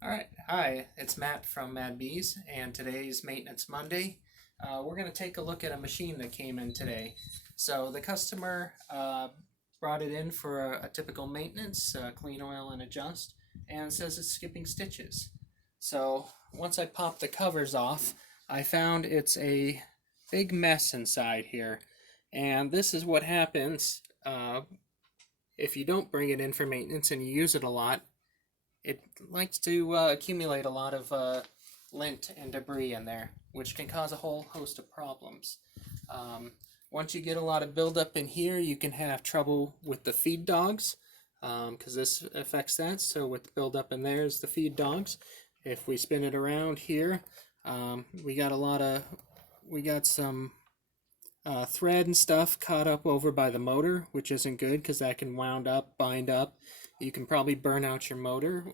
Alright, hi, it's Matt from Mad Bees, and today's Maintenance Monday. We're going to take a look at a machine that came in today. So the customer brought it in for a typical maintenance, clean oil and adjust, and says it's skipping stitches. So once I pop the covers off, I found it's a big mess inside here. And this is what happens if you don't bring it in for maintenance and you use it a lot. It likes to accumulate a lot of lint and debris in there, which can cause a whole host of problems. Um, Once you get a lot of buildup in here, you can have trouble with the feed dogs, because this affects that. So with buildup in there is the feed dogs. If we spin it around here, we got some thread and stuff caught up over by the motor, which isn't good because that can bind up. You can probably burn out your motor.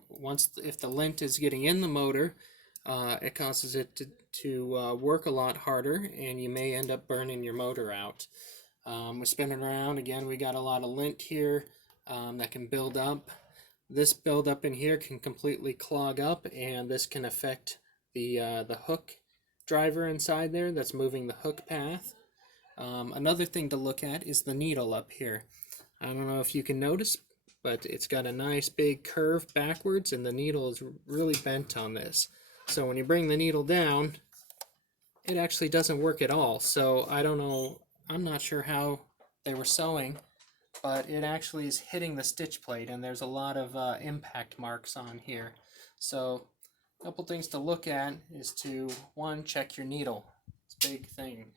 If the lint is getting in the motor, it causes it to work a lot harder, and you may end up burning your motor out. We're spinning around again. We got a lot of lint here that can build up. This buildup in here can completely clog up, and this can affect the hook driver inside there that's moving the hook path. Another thing to look at is the needle up here. I don't know if you can notice, but it's got a nice big curve backwards, and the needle is really bent on this. So when you bring the needle down, it actually doesn't work at all. So I don't know, I'm not sure how they were sewing, but it actually is hitting the stitch plate, and there's a lot of impact marks on here. So a couple things to look at is to, one, check your needle. It's a big thing.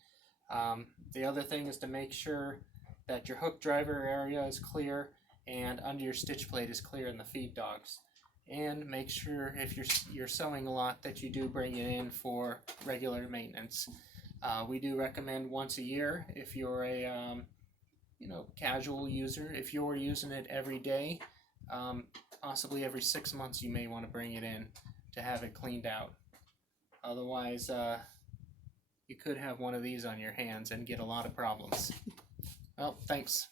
The other thing is to make sure that your hook driver area is clear and under your stitch plate is clear in the feed dogs. And make sure if you're sewing a lot that you do bring it in for regular maintenance. We do recommend once a year if you're a casual user. If you're using it every day, possibly every 6 months you may want to bring it in to have it cleaned out. Otherwise, you could have one of these on your hands and get a lot of problems. Well, thanks.